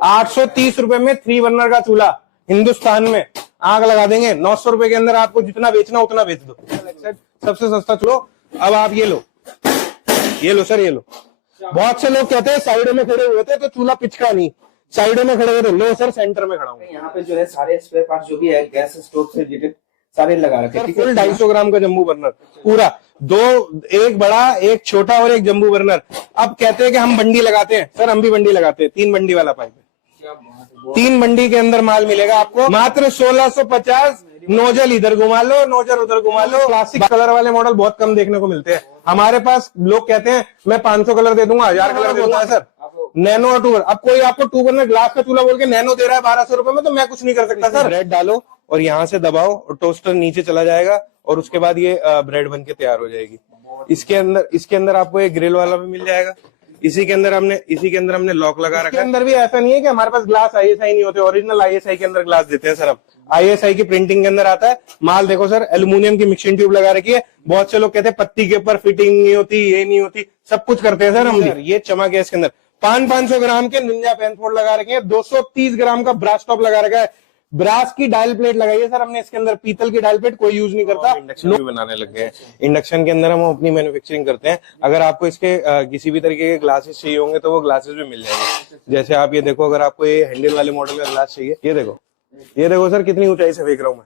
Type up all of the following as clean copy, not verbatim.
830 रुपए में 3 बर्नर का चूल्हा हिंदुस्तान में आग लगा देंगे। 900 रुपए के अंदर आपको जितना बेचना उतना बेच दो। सबसे सस्ता चलो। अब आप ये लो सर, ये लो। बहुत से लोग कहते हैं साइड में खड़े हुए थे तो चूल्हा पिचका नहीं, साइड में खड़े हुए थे। लो सर, सेंटर में खड़ा हूँ। यहाँ पे जो है सारे स्पेयर पार्ट जो भी है गैस स्टोव से रिलेटेड सारे लगा रखे हैं। फुल 250 ग्राम का जम्बू बर्नर पूरा, एक बड़ा, एक छोटा और एक जम्बू बर्नर। अब कहते हैं कि हम बंडी लगाते हैं, सर हम भी बंडी लगाते हैं। 3 बंडी वाला पाइप है, 3 बंडी के अंदर माल मिलेगा आपको मात्र 1650। नोजल इधर घुमा लो, नोजल उधर घुमा लो। क्लासिक कलर वाले मॉडल बहुत कम देखने को मिलते हैं हमारे पास। लोग कहते हैं मैं 500 कलर दे दूंगा, 1000 कलर दे दूंगा। सर नैनो और 2 बर्नर, अब कोई आपको 2 बर्नर ग्लास का चूल्हा बोल के नैनो दे रहा है 1200 रुपए में, तो मैं कुछ नहीं कर सकता सर। ब्रेड डालो और यहाँ से दबाओ और टोस्टर नीचे चला जाएगा और उसके बाद ये ब्रेड बन के तैयार हो जाएगी। इसके अंदर आपको एक ग्रिल वाला भी मिल जाएगा। इसी के अंदर हमने लॉक लगा रखा है। अंदर भी ऐसा नहीं है कि हमारे पास ग्लास आईएसआई नहीं होते, ओरिजिनल आईएसआई के अंदर ग्लास देते हैं सर। अब आईएसआई की प्रिंटिंग के अंदर आता है माल। देखो सर, एल्यूमिनियम की मिक्सिंग ट्यूब लगा रखी है। बहुत से लोग कहते हैं पत्ती के ऊपर फिटिंग नहीं होती, ये नहीं होती, सब कुछ करते हैं सर हम। ये चमा गैस के अंदर 500 ग्राम के निंजा पैन फोल्ड लगा रखे हैं। 230 ग्राम का ब्रास टॉप लगा रखा है। ब्रास की डायल प्लेट लगाई है सर हमने इसके अंदर, पीतल की डायल प्लेट कोई यूज नहीं करता। इंडक्शन भी बनाने लग गए हैं। इंडक्शन के अंदर हम अपनी मैन्युफैक्चरिंग करते हैं। अगर आपको इसके किसी भी तरीके के ग्लासेस चाहिए होंगे तो वो ग्लासेस भी मिल जाएंगे। जैसे आप ये देखो, अगर आपको ये हैंडल वाले मॉडल का ग्लास चाहिए, ये देखो सर कितनी ऊंचाई से फेंक रहा हूं मैं।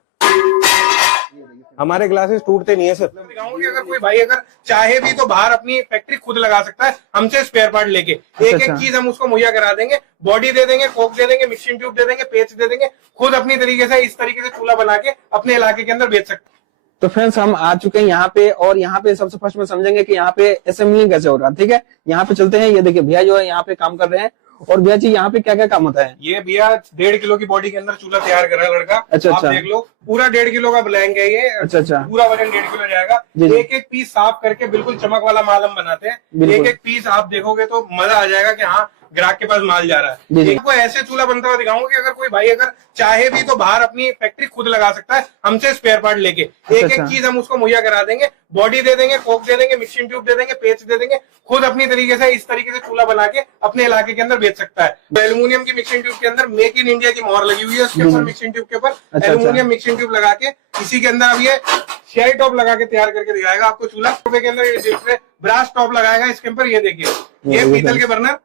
हमारे ग्लासेस टूटते नहीं है सर। दिखाऊंगी अगर कोई भाई अगर चाहे भी तो बाहर अपनी फैक्ट्री खुद लगा सकता है हमसे स्पेयर पार्ट लेके। एक चीज हम उसको मुहैया करा देंगे, बॉडी दे देंगे, कोक दे देंगे, मिक्सिंग ट्यूब दे देंगे, पेच दे देंगे। खुद अपनी तरीके से इस तरीके से चूल्हा बना के अपने इलाके के अंदर बेच सकते हैं। तो फ्रेंड्स हम आ चुके हैं यहाँ पे, और यहाँ पे सबसे फर्स्ट में समझेंगे कि यहाँ पे असेंबलिंग कैसे हो रहा है। ठीक है, यहाँ पे चलते हैं। ये देखिए भैया जो है यहाँ पे काम कर रहे हैं। और भैया जी यहाँ पे क्या क्या काम होता है? ये भैया 1.5 किलो की बॉडी के अंदर चूल्हा तैयार कर रहा है लड़का। अच्छा, आप देख लो, पूरा 1.5 किलो का ब्लैंक है ये। अच्छा, पूरा वजन 1.5 किलो जाएगा। एक एक पीस साफ करके बिल्कुल चमक वाला माल हम बनाते हैं। एक एक पीस आप देखोगे तो मजा आ जाएगा कि हाँ ग्राहक के पास माल जा रहा है। आपको ऐसे चूल्हा बनता हुआ दिखाऊंगा कि अगर कोई भाई अगर चाहे भी तो बाहर अपनी फैक्ट्री खुद लगा सकता है हमसे स्पेयर पार्ट लेके। एक चीज हम उसको मुहैया करा देंगे, बॉडी दे देंगे, कोक दे देंगे, मिक्सिंग ट्यूब दे देंगे, पेच दे देंगे। खुद अपनी तरीके से इस तरीके से चूल्हा बना के अपने इलाके के अंदर बेच सकता है। एल्यूमिनियम की मिक्सिंग ट्यूब के अंदर मेक इन इंडिया की मोहर लगी हुई है। उसके ऊपर मिक्सिंग ट्यूब के ऊपर एल्यूमिनियम मिक्सिंग ट्यूब लगा के इसी के अंदर अब ये शेल टॉप लगा के तैयार करके दिखाएगा आपको चूल्हा। के अंदर ब्रास टॉप लगाएगा इसके ऊपर। ये देखिए, ये पीतल के बर्नर,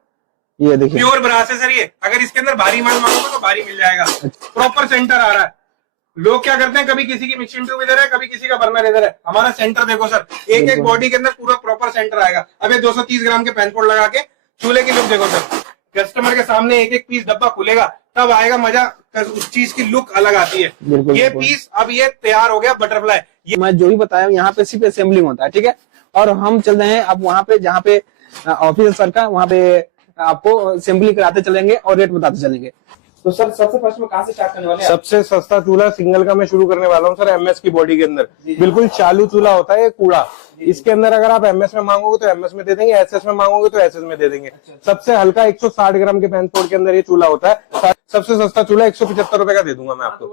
ये देखिए प्योर ब्रास है सर ये। अगर इसके अंदर भारी माल मांगोगे तो भारी मिल जाएगा। प्रॉपर सेंटर आ रहा है। लोग क्या करते हैं, कभी किसी की मिक्सिंग ट्यूब इधर है, कभी किसी का बर्नर इधर है। हमारा सेंटर देखो सर, एक एक बॉडी के अंदर पूरा प्रॉपर सेंटर आएगा। अब ये 230 ग्राम के पैन फोल्ड लगा के चूल्हे की लुक देखो सर। कस्टमर के सामने एक एक पीस डब्बा खुलेगा तब आएगा मजा, उस चीज की लुक अलग आती है। ये पीस अब ये तैयार हो गया बटरफ्लाई। ये मैं जो भी बताया यहाँ पे सिर्फ असेंबलिंग होता है। ठीक है, और हम चल रहे हैं अब वहाँ पे जहाँ पे ऑफिस सर का, वहाँ पे आपको असेंबली कराते चलेंगे और रेट बताते चलेंगे। तो सर सबसे फर्स्ट में कहाँ से स्टार्ट करने वाले हैं? सबसे सस्ता चूल्हा सिंगल का मैं शुरू करने वाला हूँ सर। एमएस की बॉडी के अंदर बिल्कुल चालू चूल्हा होता है कूड़ा। इसके अंदर अगर आप एमएस में मांगोगे तो एमएस में दे देंगे, एसएस में मांगोगे तो एसएस में दे देंगे। सबसे हल्का 160 ग्राम के पैन फोल्ड के अंदर ये चूल्हा होता है। सबसे सस्ता चूल्हा 175 रुपए का दे दूंगा मैं आपको।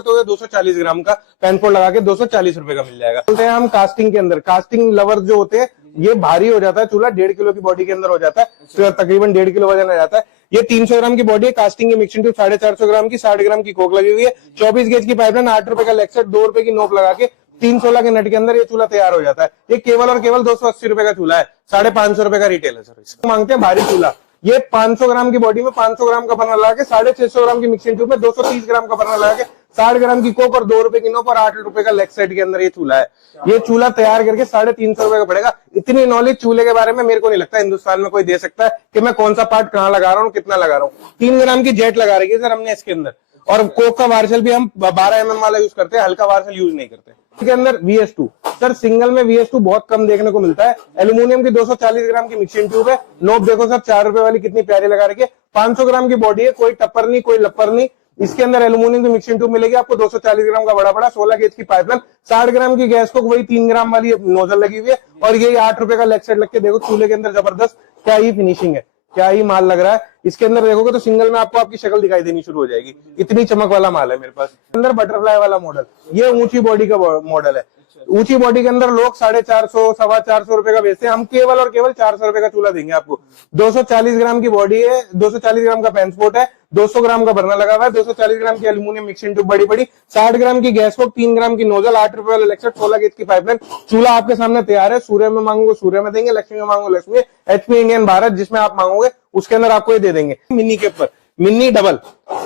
तो ये 240 ग्राम का पैन फोल्ड लगा के 240 रुपए का मिल जाएगा। बोलते हैं हम कास्टिंग के अंदर। कास्टिंग लवर जो होते हैं, ये भारी हो जाता है चूल्हा, 1.5 किलो की बॉडी के अंदर हो जाता है, तो तकरीबन 1.5 किलो वजन आ जाता है। ये 300 ग्राम की बॉडी है। कास्टिंग की मिक्सिंग ट्यूब 450 ग्राम की, 60 ग्राम की कोक लगी हुई है। 24 गेज की पाइपलाइन, 8 रुपए का लेग सेट, 2 रुपए की नोक लगा के 316 के नट के अंदर ये चूल्हा तैयार हो जाता है। ये केवल और केवल 280 रुपए का चूल्हा है। 550 रुपए का रिटेल है सर। इसको मांगते हैं भारी चूल्हा। ये 500 ग्राम की बॉडी में 500 ग्राम का बर्नर लगा के, 650 ग्राम की मिक्सिंग ट्यूब में 230 ग्राम का बर्नर लगा के, 60 ग्राम की कोक और 2 रुपए की नोक और 8 रुपए का लेग सेट के अंदर ये चूल्हा है। ये चूल्हा तैयार करके 350 रुपए का पड़ेगा। इतनी नॉलेज चूल्हे के बारे में मेरे को नहीं लगता हिंदुस्तान में कोई दे सकता है कि मैं कौन सा पार्ट कहाँ लगा रहा हूँ, कितना लगा रहा हूँ। 3 ग्राम की जेट लगा रही है सर हमने इसके अंदर। और कोक का वार्शल भी हम 12 mm वाला यूज करते हैं, हल्का वार्शल यूज नहीं करते। इसके अंदर VS2 सर, सिंगल में VS2 बहुत कम देखने को मिलता है। एल्यूमिनियम की 240 ग्राम की मिक्सिंग ट्यूब है। नोब देखो सर, 4 रुपए वाली कितनी प्यारी लगा रखी है। 500 ग्राम की बॉडी है, कोई टप्पर नहीं, कोई लप्पर नहीं। इसके अंदर एल्यूमिनियम की मिक्सिंग ट्यूब मिलेगी आपको 240 ग्राम का बड़ा 16 गेज की पाइपलाइन, 60 ग्राम की गैस को वही 3 ग्राम वाली नोजल लगी हुई है। और ये 8 रुपए का लेग सेट लग के देखो चूल्हे के अंदर जबरदस्त क्या ही फिनिशिंग है, क्या ही माल लग रहा है। इसके अंदर देखोगे तो सिंगल में आपको आपकी शक्ल दिखाई देनी शुरू हो जाएगी। इतनी चमक वाला माल है मेरे पास। अंदर बटरफ्लाई वाला मॉडल, ये ऊंची बॉडी का मॉडल है। ऊंची बॉडी के अंदर लोग 450 425 रुपए का बेचते हैं, हम केवल और केवल 400 रुपए का चूल्हा देंगे आपको। 240 ग्राम की बॉडी है, 240 ग्राम का पैंसपोर्ट है, 200 ग्राम का बर्नर लगा हुआ है, 240 ग्राम की एल्यूमिनियम मिक्सिंग ट्यूब बड़ी बड़ी, 60 ग्राम की गैस को, 3 ग्राम की नोजल, 8 रुपए वाला इलेक्ट्रिक, 16 गेज की पाइपलाइन। चूल्हा आपके सामने तैयार है। सूर्य में मांगोगे सूर्य में देंगे, लक्ष्मी में मांगोगे लक्ष्मी, एचपी इंडियन भारत जिसमें आप मांगोगे उसके अंदर आपको ये दे देंगे। मिनी के ऊपर मिनी डबल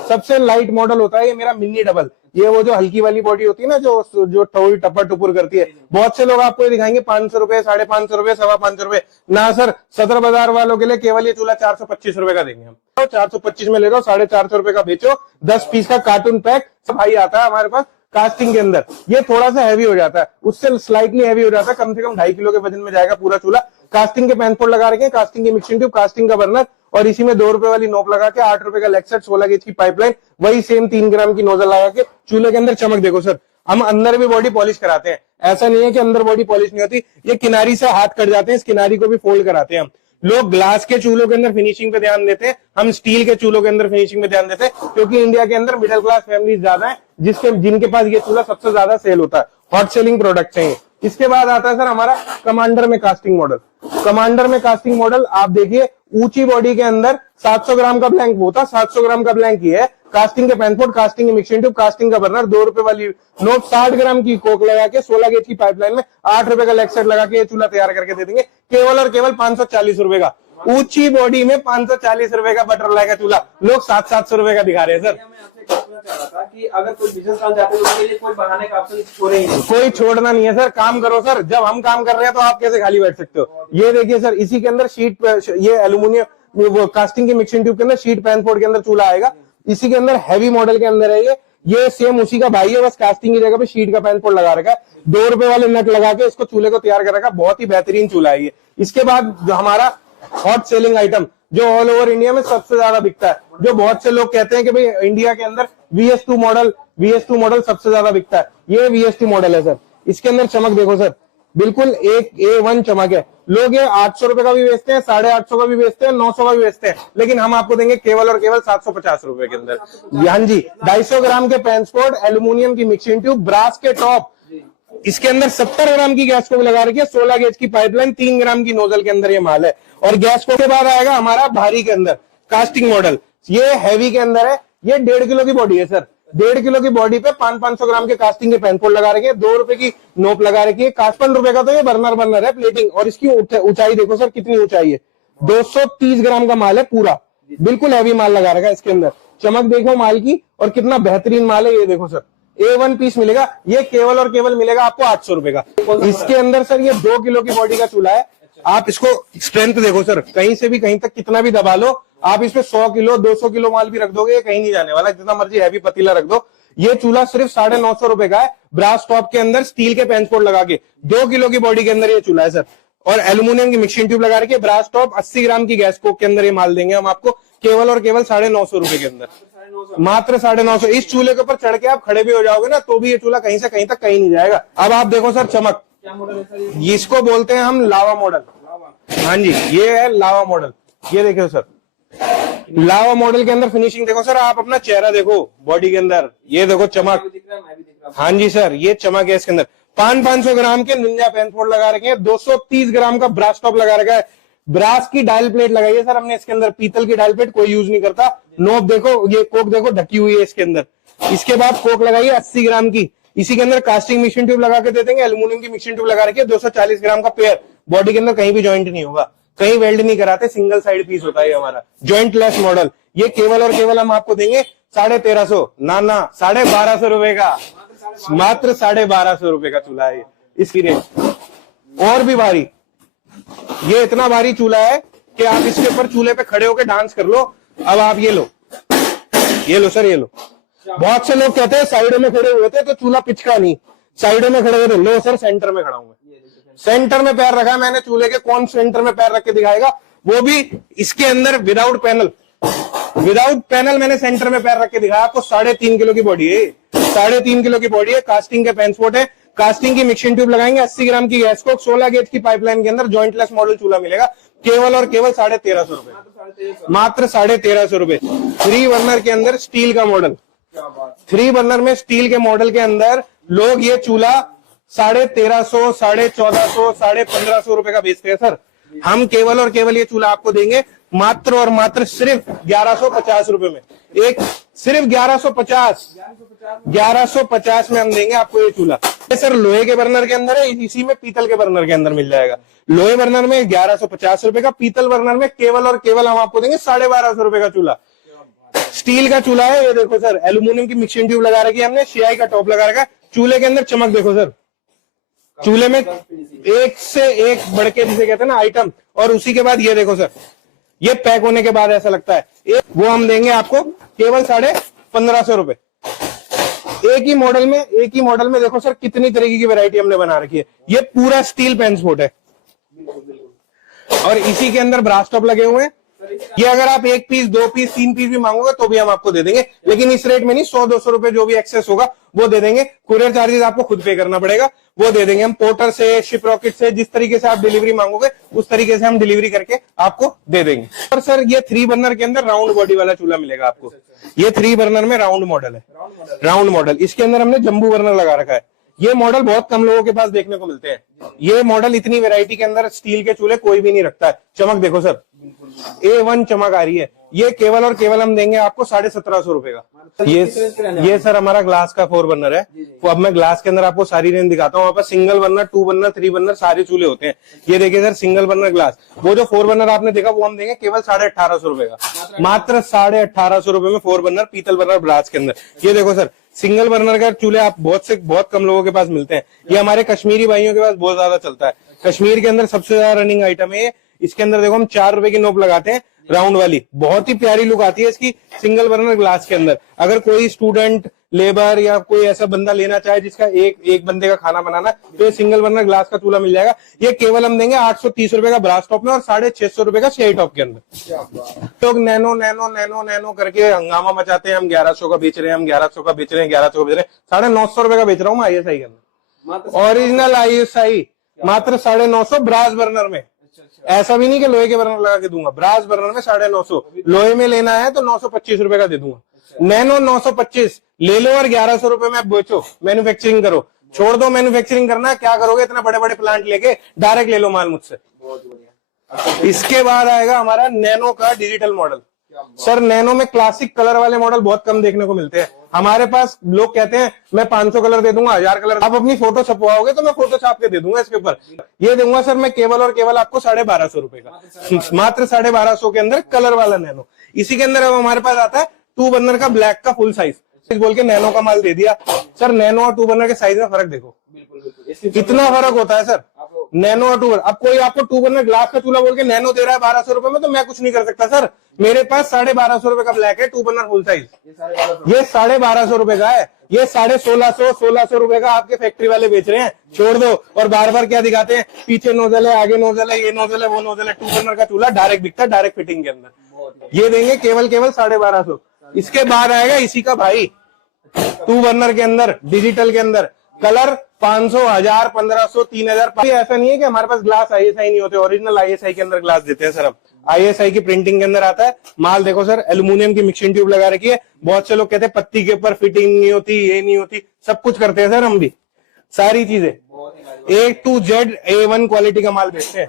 सबसे लाइट मॉडल होता है ये मेरा मिनी डबल। ये वो जो हल्की वाली बॉडी होती है ना, जो थोड़ी टपर टुपुर करती है। बहुत से लोग आपको ये दिखाएंगे 500 रुपए, 550 रुपए, 525 रुपए। ना सर, सदर बाजार वालों के लिए केवल ये चूल्हा 425 रुपए का देंगे हम। 425 में ले लो, 450 रुपए का बेचो, 10 पीस का कार्टून पैक भाई आता है हमारे पास कास्टिंग के अंदर। ये थोड़ा सा हैवी हो जाता है, उससे स्लाइटली हैवी हो जाता है, कम से कम 2.5 किलो के वजन में जाएगा पूरा चूल्हा। कास्टिंग के पैनपोर्ट लगा रखे हैं, कास्टिंग की मिक्सिंग ट्यूब, कास्टिंग का बर्नर, और इसी में 2 रुपए वाली नोक लगा के 8 रुपए का लेग सेट, 16 गेज की पाइपलाइन, वही सेम 3 ग्राम की नोजल लगा के चूल्हे के अंदर। चमक देखो सर, हम अंदर भी बॉडी पॉलिश कराते हैं, ऐसा नहीं है कि अंदर बॉडी पॉलिश नहीं होती। ये किनारी से हाथ कट जाते हैं, इस किनारी को भी फोल्ड कराते हैं हम। लोग ग्लास के चूल्हों के अंदर फिनिशिंग पे ध्यान देते हैं, हम स्टील के चूल्हों के अंदर फिनिशिंग पे ध्यान देते हैं, क्योंकि इंडिया के अंदर मिडिल क्लास फैमिलीज ज्यादा है, जिनके पास ये चूल्हा सबसे ज्यादा सेल होता है। हॉट सेलिंग प्रोडक्ट है। इसके बाद आता है सर हमारा कमांडर में कास्टिंग मॉडल। कमांडर में कास्टिंग मॉडल आप देखिए, ऊंची बॉडी के अंदर 700 ग्राम का ब्लैंक होता, 700 ग्राम का ब्लैंक ही है। कास्टिंग के पैनपोर्ट, कास्टिंग की मिक्सिंग ट्यूब, कास्टिंग का बर्नर, 2 रुपए वाली नोट, 60 ग्राम की कोक लगा के, 16 गेज की पाइपलाइन में 8 रुपए का लेग सेट लगा के ये चूल्हा तैयार करके दे देंगे, केवल और केवल 540 रुपए का। ऊंची बॉडी में 540 रुपए का बटरफ्लाई का चूल्हा लोग 700 रुपए का दिखा रहे हैं सर। कि अगर कोई बिजनेस करना चाहते हैं तो उसके लिए कोई बढ़ाने का ऑप्शन छोड़े ही नहीं, कोई छोड़ना नहीं है सर। काम करो सर, जब हम काम कर रहे हैं तो आप कैसे खाली बैठ सकते हो। ये देखिए सर, इसी के अंदर शीट, ये एल्यूमिनियम वो कास्टिंग की मिक्सिंग ट्यूब के अंदर शीट पैनपोर्ट के अंदर चूल्हा आएगा। इसी के अंदर हैवी मॉडल के अंदर है ये सेम उसी का भाई है, बस कास्टिंग की जगह पे शीट का पैनपोर्ट लगा रखा है, 2 रुपए वाले नट लगा के इसको चूल्हे को तैयार कर रखा है। बहुत ही बेहतरीन चूल्हा है ये। इसके बाद जो हमारा हॉट सेलिंग आइटम जो ऑल ओवर इंडिया में सबसे ज्यादा बिकता है, जो बहुत से लोग कहते हैं कि भाई इंडिया के अंदर VS2 मॉडल सबसे ज्यादा बिकता है, ये VS2 मॉडल है सर। इसके अंदर चमक देखो सर, बिल्कुल एक A1 चमक है। लोग ये 800 रुपए का भी बेचते हैं, 850 का भी बेचते हैं, 900 का भी बेचते हैं, लेकिन हम आपको देंगे केवल और केवल 750 रुपए के अंदर। हाँ जी, 250 ग्राम के पैनस्पोर्ट, एल्यूमिनियम की मिक्सिंग ट्यूब, ब्रास के टॉप, इसके अंदर 70 ग्राम की गैस को भी लगा रखी है, 16 गेज की पाइपलाइन, 3 ग्राम की नोजल के अंदर ये माल है। और गैस को के बाद आएगा हमारा भारी के अंदर कास्टिंग मॉडल। ये हैवी के अंदर है, ये 1.5 किलो की बॉडी है सर। 1.5 किलो की बॉडी पे 500 ग्राम के कास्टिंग के पैनपोर्ट लगा रखे हैं, 2 रुपए की नोप लगा रखी है, 55 रुपए का तो ये बर्नर है प्लेटिंग। और इसकी ऊंचाई देखो सर कितनी ऊंचाई है, 230 ग्राम का माल है पूरा, बिल्कुल हैवी माल लगा रखा है इसके अंदर। चमक देखो माल की, और कितना बेहतरीन माल है ये देखो सर। A1 पीस मिलेगा, ये केवल और केवल मिलेगा आपको 800 रुपए का। इसके अंदर सर ये 2 किलो की बॉडी का चूल्हा है। आप इसको स्ट्रेंथ देखो सर, कहीं से भी कहीं तक कितना भी दबा लो, आप इसमें 100 किलो 200 किलो माल भी रख दोगे, ये कहीं नहीं जाने वाला, जितना मर्जी हैवी पतीला रख दो। ये चूल्हा सिर्फ 950 रुपए का है, ब्रास टॉप के अंदर स्टील के पैनपोर्ट लगा के। 2 किलो की बॉडी के अंदर ये चूल्हा है सर, और एल्यूमिनियम की मिक्सिंग ट्यूब लगा रखी, ब्रास टॉप, 80 ग्राम की गैस कोक के अंदर ये माल देंगे हम आपको केवल और केवल 950 रुपए के अंदर, मात्र 950। इस चूल्हे के ऊपर चढ़ के आप खड़े भी हो जाओगे ना, तो भी ये चूल्हा कहीं से कहीं तक कहीं नहीं जाएगा। अब आप देखो सर चमक, क्या मॉडल है सर ये? इसको बोलते हैं हम लावा मॉडल। हाँ जी, ये है लावा मॉडल। ये देखो सर, लावा मॉडल के अंदर फिनिशिंग देखो सर, आप अपना चेहरा देखो बॉडी के अंदर, ये देखो चमक। हाँ जी सर, ये चमक है इसके अंदर। 500 ग्राम के निंजा पैनपोर्ट लगा रखे हैं, 230 ग्राम का ब्रास टॉप लगा रखा है, ब्रास की डायल प्लेट लगाई है सर हमने इसके अंदर, पीतल की डायल प्लेट कोई यूज नहीं करता। नोब देखो, ये कोक देखो ढकी हुई है इसके अंदर। इसके बाद कोक लगाई है 80 ग्राम की, इसी के अंदर कास्टिंग मिक्सिंग ट्यूब लगा के दे देंगे, एल्यूमिनियम की मिक्सिंग ट्यूब लगा रखी है, 240 ग्राम का पेयर। बॉडी के अंदर कहीं भी ज्वाइंट नहीं होगा, कहीं वेल्ड नहीं कराते, सिंगल साइड पीस होता है हमारा ज्वाइंट लेस मॉडल। ये केवल और केवल हम आपको देंगे 1350, ना 1250 रुपए का, मात्र 1250 रुपए का चूल्हा है इसकी रेंज। और भी भारी, ये इतना भारी चूल्हा है कि आप इसके ऊपर चूल्हे पे खड़े होकर डांस कर लो। अब आप ये लो सर, ये लो। बहुत से लोग कहते हैं साइडों में खड़े हुए थे तो चूल्हा पिचका नहीं, साइडों में खड़े हुए थे। लो सर, सेंटर में खड़ा हूं, सेंटर में पैर रखा मैंने चूल्हे के। कौन सेंटर में पैर रख के दिखाएगा, वो भी इसके अंदर विदाउट पैनल मैंने सेंटर में पैर रख के दिखाया आपको। 3.5 किलो की बॉडी है, 3.5 किलो की बॉडी है, कास्टिंग के पैनस्पोर्ट है, कास्टिंग की मिक्सिंग ट्यूब लगाएंगे, 80 ग्राम की गैस को, 16 गेज की पाइपलाइन के अंदर ज्वाइंटलेस मॉडल चूल्हा मिलेगा केवल और केवल 1350 रुपए, मात्र 1350 रुपए। 3 बर्नर के अंदर स्टील का मॉडल, 3 बर्नर में स्टील के मॉडल के अंदर लोग ये चूल्हा 1350, 1450, 1550 रुपए का बेचते हैं सर। हम केवल और केवल ये चूल्हा आपको देंगे मात्र और मात्र सिर्फ 1150 रुपए में। एक सिर्फ 1150 में हम देंगे आपको ये चूल्हा। ये सर लोहे के बर्नर के अंदर है, इसी में पीतल के बर्नर के अंदर मिल जाएगा। लोहे बर्नर में 1150 रुपए का, पीतल बर्नर में केवल और केवल हम आपको देंगे 1250 रुपए का चूल्हा। स्टील का चूल्हा है ये, देखो सर, एल्यूमिनियम की मिक्सिंग ट्यूब लगा रखी है हमने, CI का टॉप लगा रखा है। चूल्हे के अंदर चमक देखो सर, चूल्हे में एक से एक बढ़ के जिसे कहते हैं ना आइटम। और उसी के बाद ये देखो सर, ये पैक होने के बाद ऐसा लगता है वो हम देंगे आपको केवल 1550 रुपए। एक ही मॉडल में देखो सर कितनी तरीके की वैरायटी हमने बना रखी है। ये पूरा स्टील पेन स्पोर्ट है और इसी के अंदर ब्रास टॉप लगे हुए हैं। ये अगर आप 1 पीस, 2 पीस, 3 पीस भी मांगोगे तो भी हम आपको दे देंगे, लेकिन इस रेट में नहीं। 100-200 रुपए जो भी एक्सेस होगा वो दे देंगे। कुरियर चार्जेस आपको खुद पे करना पड़ेगा, वो दे देंगे हम। पोर्टर से, शिप रॉकेट से, जिस तरीके से आप डिलीवरी मांगोगे उस तरीके से हम डिलीवरी करके आपको दे देंगे। और सर ये 3 बर्नर के अंदर राउंड बॉडी वाला चूल्हा मिलेगा आपको। ये 3 बर्नर में राउंड मॉडल है, राउंड मॉडल। इसके अंदर हमने जंबू बर्नर लगा रखा है। ये मॉडल बहुत कम लोगों के पास देखने को मिलते हैं। ये मॉडल इतनी वैरायटी के अंदर स्टील के चूल्हे कोई भी नहीं रखता है। चमक देखो सर, A1 चमक आ रही है। ये केवल और केवल हम देंगे आपको 1750 रुपए का। ये सर हमारा ग्लास का 4 बर्नर है। तो अब मैं ग्लास के अंदर आपको सारी रेंज दिखाता हूँ। वहां पर सिंगल बर्नर, 2 बर्नर, 3 बर्नर सारे चूल्हे होते हैं। ये देखिए सर, सिंगल बर्नर ग्लास। वो जो 4 बर्नर आपने देखा वो हम देंगे केवल 1850 रुपए का। मात्र 1850 रुपए में 4 बर्नर, पीतल बर्नर ब्रास के अंदर। ये देखो सर, सिंगल बर्नर का चूल्हे आप बहुत कम लोगों के पास मिलते हैं। ये हमारे कश्मीरी भाइयों के पास बहुत ज्यादा चलता है। कश्मीर के अंदर सबसे ज्यादा रनिंग आइटम है। इसके अंदर देखो हम 4 रुपए की नोब लगाते हैं, राउंड वाली। बहुत ही प्यारी लुक आती है इसकी सिंगल बर्नर ग्लास के अंदर। अगर कोई स्टूडेंट, लेबर या कोई ऐसा बंदा लेना चाहे जिसका एक बंदे का खाना बनाना, तो ये सिंगल बर्नर ग्लास का चूल्हा मिल जाएगा। ये केवल हम देंगे 830 रुपए का ब्रास टॉप में और 650 रुपए का CI टॉप के अंदर। लोग नैनो नैनो नैनो नैनो करके हंगामा मचाते हैं, हम 1100 का बेच रहे हैं, हम 1100 का बेच रहे हैं, 1100 का बेच रहे हैं। 950 रुपए का बेच रहा हूँ मैं ISI के अंदर, ओरिजिनल ISI। मात्र 950 ब्रास बर्नर में। ऐसा भी नहीं कि लोहे के बर्नर लगा के दूंगा, ब्रास बर्नर में 950। लोहे में लेना है तो 925 रुपए का दे दूंगा। नैनो 925 ले लो और 1100 रुपए में बेचो, मैन्युफैक्चरिंग करो। छोड़ दो मैन्युफैक्चरिंग करना, क्या करोगे इतना बड़े बड़े प्लांट लेके, डायरेक्ट ले लो माल मुझसे। इसके बाद आएगा हमारा नैनो का डिजिटल मॉडल। सर नैनो में क्लासिक कलर वाले मॉडल बहुत कम देखने को मिलते हैं हमारे पास। लोग कहते हैं मैं 500 कलर दे दूंगा, 1000 कलर। आप अपनी फोटो छपवाओगे तो मैं फोटो छाप के दे दूंगा इसके ऊपर। ये दूंगा सर मैं केवल और केवल आपको 1250 रुपए का। मात्र 1250 के अंदर कलर वाला नैनो। इसी के अंदर अब हमारे पास आता है 2 बर्नर का ब्लैक का फुल साइज। बोल के नैनो का माल दे दिया। सर नैनो और 2 बर्नर के साइज में फर्क देखो, कितना फर्क होता है सर। नैनो और 2 बर्नर। अब कोई आपको 2 बर्नर ग्लास का चूल्हा बोल के नैनो दे रहा है 1200 रुपए में, तो मैं कुछ नहीं कर सकता सर। मेरे पास 1250 रुपए का ब्लैक है 2 बर्नर फुल साइज। ये 1250 रुपए का है। ये 1650 रुपए का आपके फैक्ट्री वाले बेच रहे हैं। छोड़ दो। और बार बार क्या दिखाते हैं, पीछे नोजल है, आगे नोजल है, ये नोजल है, वो नोजल है। 2 बर्नर का चूल्हा डायरेक्ट बिकता है, डायरेक्ट फिटिंग के अंदर। ये देंगे केवल 1250। इसके बाद आएगा इसी का भाई 2 बर्नर के अंदर, डिजिटल के अंदर कलर 500, 1000, 1500, 3000। ऐसा नहीं है कि हमारे पास ग्लास ISI नहीं होते, ओरिजिनल ISI के अंदर ग्लास देते हैं सर हम। ISI की प्रिंटिंग के अंदर आता है माल। देखो सर, एल्यूमिनियम की मिक्सिंग ट्यूब लगा रखी है। बहुत से लोग कहते हैं पत्ती के ऊपर फिटिंग नहीं होती, ये नहीं होती। सब कुछ करते हैं सर हम भी, सारी चीजें A to Z A1 quality का माल बेचते हैं।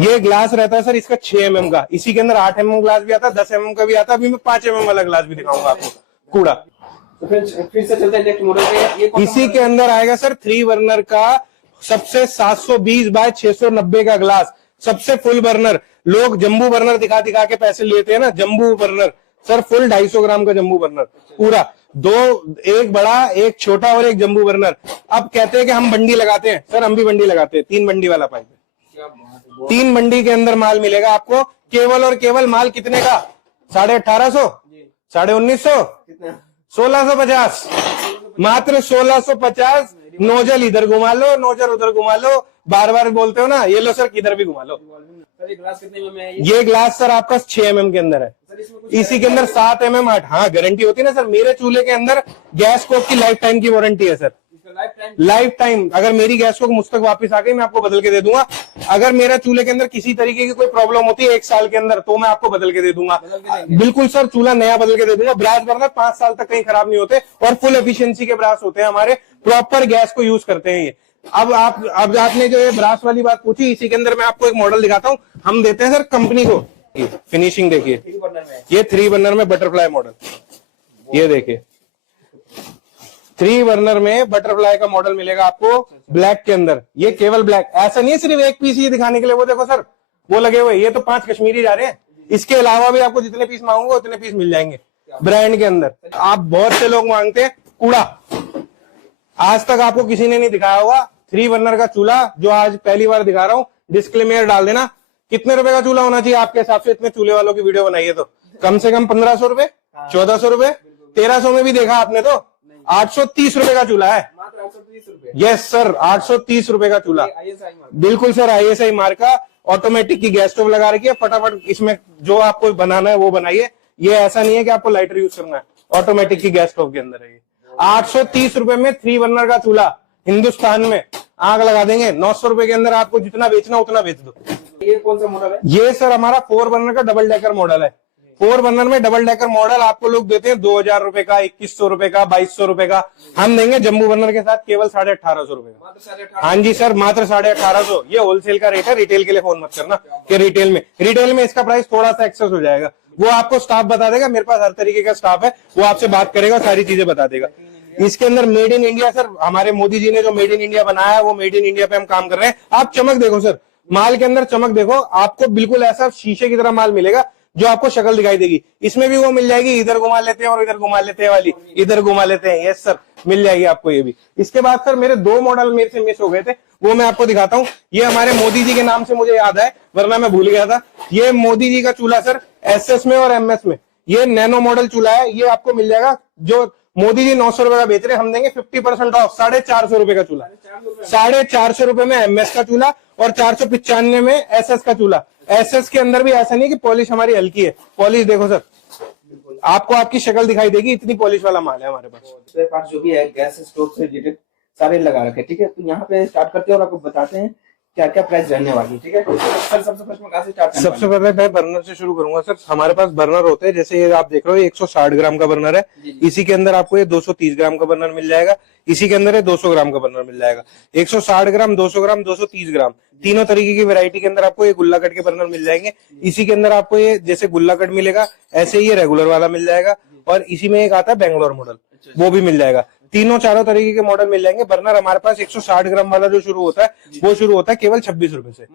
ये ग्लास रहता है सर इसका 6 mm का। इसी के अंदर 8 mm ग्लास भी आता है, 10 mm का भी आता है। अभी मैं 5 mm वाला ग्लास भी दिखाऊंगा आपको, कूड़ा। तो फिर से चलते हैं नेक्स्ट मॉडल पे। इसी के अंदर आएगा सर 3 बर्नर का सबसे 720 बाय 690 का ग्लास, सबसे फुल बर्नर। लोग जम्बू बर्नर दिखा दिखा के पैसे लेते हैं ना, जम्बू बर्नर। सर फुल 250 ग्राम का जम्बू बर्नर पूरा। एक बड़ा, एक छोटा और एक जम्बू बर्नर। अब कहते हैं कि हम बंडी लगाते हैं, सर हम भी बंडी लगाते हैं। 3 बंडी वाला पाइप है। 3 बंडी के अंदर माल मिलेगा आपको केवल और केवल। माल कितने का? 1850, 1950, 1650। मात्र 1650। नोजल इधर घुमा लो, नोजल उधर घुमा लो। बार बार बोलते हो ना, ये लो सर किधर भी घुमा लो। सर ये ग्लास कितने में है? ये ग्लास सर आपका 6 mm के अंदर है। इसी के अंदर 7 mm 8। हाँ गारंटी होती है ना सर। मेरे चूल्हे के अंदर गैस कोप की लाइफ टाइम की वारंटी है सर। Life time. अगर मेरी गैस को मुझ तक वापस आ गई मैं आपको बदल के दे दूंगा। अगर मेरा चूल्हे के अंदर किसी तरीके की कोई प्रॉब्लम होती है 1 साल के अंदर तो मैं आपको बदल के दे दूंगा। बिल्कुल सर, चूल्हा नया बदल के दे दूंगा। ब्रास बर्नर 5 साल तक कहीं खराब नहीं होते और फुल एफिशिएंसी के ब्रास होते हैं हमारे, प्रॉपर गैस को यूज करते हैं ये। अब आपने जो ये ब्रास वाली बात पूछी, इसी के अंदर मैं आपको एक मॉडल दिखाता हूँ। हम देते हैं सर कंपनी को, फिनिशिंग देखिए, ये 3 बर्नर में बटरफ्लाई मॉडल, ये देखिए 3 बर्नर में बटरफ्लाई का मॉडल मिलेगा आपको ब्लैक के अंदर। ये केवल ब्लैक, ऐसा नहीं है सिर्फ एक पीस ये दिखाने के लिए। वो देखो सर, वो लगे हुए, ये तो 5 कश्मीरी जा रहे हैं। इसके अलावा भी आपको जितने पीस मांगोगे उतने पीस मिल जाएंगे ब्रांड के अंदर। आप बहुत से लोग मांगते हैं कूड़ा, आज तक आपको किसी ने नहीं दिखाया होगा 3 बर्नर का चूल्हा, जो आज पहली बार दिखा रहा हूं। डिस्क्लेमर डाल देना। कितने रुपए का चूल्हा होना चाहिए आपके हिसाब से? इतने चूल्हे वालों की वीडियो बनाइए तो कम से कम 1500 रुपए, 1400 रुपए, 1300 में भी देखा आपने तो 830 रुपए का चूल्हा है। यस सर, 830 रुपए का चूल्हा, बिल्कुल सर, ISI मार्क का। ऑटोमेटिक की गैस स्टोव लगा रखी है, फटाफट इसमें जो आपको बनाना है वो बनाइए। ये ऐसा नहीं है कि आपको लाइटर यूज करना है, ऑटोमेटिक की गैस स्टोव के अंदर है ये। 830 रुपए में 3 बर्नर का चूल्हा हिंदुस्तान में आग लगा देंगे। 900 रुपए के अंदर आपको जितना बेचना उतना बेच दो। ये कौन सा मॉडल है? ये सर हमारा 4 बर्नर का डबल डेकर मॉडल है। 4 बर्नर में डबल डेकर मॉडल आपको लोग देते हैं 2000 रुपए का, 2100 रुपए का, 2200 रुपए का। हम देंगे जम्बू बर्नर के साथ केवल 1850 रुपए का। हाँ जी सर, मात्र 1850। ये होलसेल का रेट है, रिटेल के लिए फोन मत करना कि रिटेल में इसका प्राइस थोड़ा सा एक्सेस हो जाएगा। वो आपको स्टाफ बता देगा, मेरे पास हर तरीके का स्टाफ है, वो आपसे बात करेगा, सारी चीजें बता देगा। इसके अंदर मेड इन इंडिया सर, हमारे मोदी जी ने जो मेड इन इंडिया बनाया है वो मेड इन इंडिया पे हम काम कर रहे हैं। आप चमक देखो सर, माल के अंदर चमक देखो, आपको बिल्कुल ऐसा शीशे की तरह माल मिलेगा जो आपको शक्ल दिखाई देगी। इसमें भी वो मिल जाएगी, इधर घुमा लेते हैं और इधर घुमा लेते हैं वाली, इधर घुमा लेते हैं। यस सर, मिल जाएगी आपको ये भी। इसके बाद सर मेरे 2 मॉडल मेरे से मिस हो गए थे, वो मैं आपको दिखाता हूँ। ये हमारे मोदी जी के नाम से मुझे याद है, वरना मैं भूल गया था। ये मोदी जी का चूल्हा सर, SS में और MS में। ये नैनो मॉडल चूल्हा है। ये आपको मिल जाएगा, जो मोदी जी 900 रुपए का बेच रहे हैं, हम देंगे 50% ऑफ, 450 रुपए का चूल्हा। 450 रुपए में MS का चूल्हा और 495 में SS का चूल्हा। SS के अंदर भी ऐसा नहीं कि पॉलिश हमारी हल्की है, पॉलिश देखो सर, आपको आपकी शक्ल दिखाई देगी, इतनी पॉलिश वाला माल है हमारे पास। स्पेयर पार्ट जो भी है गैस स्टोव से रिलेटेड सारे लगा रखे, ठीक है। तो यहाँ पे स्टार्ट करते हैं और आपको बताते हैं क्या क्या प्राइस रहने वाली है, ठीक है। सर सबसे फर्स्ट में कहाँ से स्टार्ट? सबसे पहले मैं बर्नर से शुरू करूंगा सर। हमारे पास बर्नर होते हैं, जैसे ये आप देख रहे हो 160 ग्राम का बर्नर है। इसी के अंदर आपको ये 230 ग्राम का बर्नर मिल जाएगा। इसी के अंदर ये 200 ग्राम का बर्नर मिल जाएगा। 160 ग्राम, 200 ग्राम, 230 ग्राम, तीनों तरीके की वैरायटी के अंदर आपको ये गुल्ला कट के बर्नर मिल जाएंगे। इसी के अंदर आपको ये जैसे गुल्ला कट मिलेगा, ऐसे ही ये रेगुलर वाला मिल जाएगा। और इसी में एक आता है बैंगलोर मॉडल, वो भी मिल जाएगा। तीनों चारों तरीके के मॉडल मिल जाएंगे। बर्नर हमारे पास 160 ग्राम वाला जो शुरू होता है वो शुरू होता है केवल 26 रुपए से,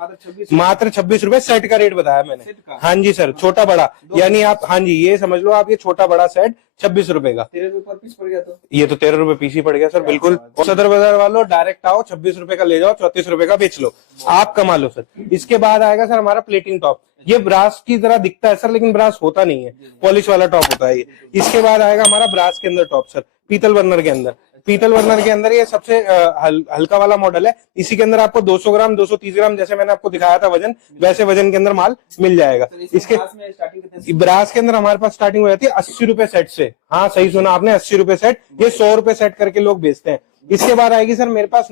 मात्र 26 रुपए। सेट का रेट बताया मैंने। हाँ जी सर, छोटा बड़ा यानी आप, हाँ जी ये समझ लो आप, ये छोटा बड़ा सेट 26 रुपए का। 13 रुपए पर पीस पड़ गया तो ये तो 13 रुपए पीस ही पड़ गया सर, बिल्कुल। सदर बाजार वालों डायरेक्ट आओ, 26 रुपए का ले जाओ, 34 रुपए का बेच लो, आप कमा लो सर। इसके बाद आएगा सर हमारा प्लेटिंग टॉप। ये ब्रास की तरह दिखता है सर, लेकिन ब्रास होता नहीं है, पॉलिश वाला टॉप होता है ये। इसके बाद आएगा हमारा ब्रास के अंदर टॉप सर, पीतल बर्नर के अंदर। पीतल बर्नर के अंदर ये सबसे हल्का वाला मॉडल है। इसी के अंदर आपको 200 ग्राम, 230 ग्राम, जैसे मैंने आपको दिखाया था वजन, वैसे वजन के अंदर माल मिल जाएगा। इसके ब्रास के अंदर हमारे पास स्टार्टिंग हो जाती है 80 रुपए सेट से। हाँ सही सुना आपने, 80 रुपए सेट। ये 100 रुपए सेट करके लोग बेचते हैं। इसके बाद आएगी सर मेरे पास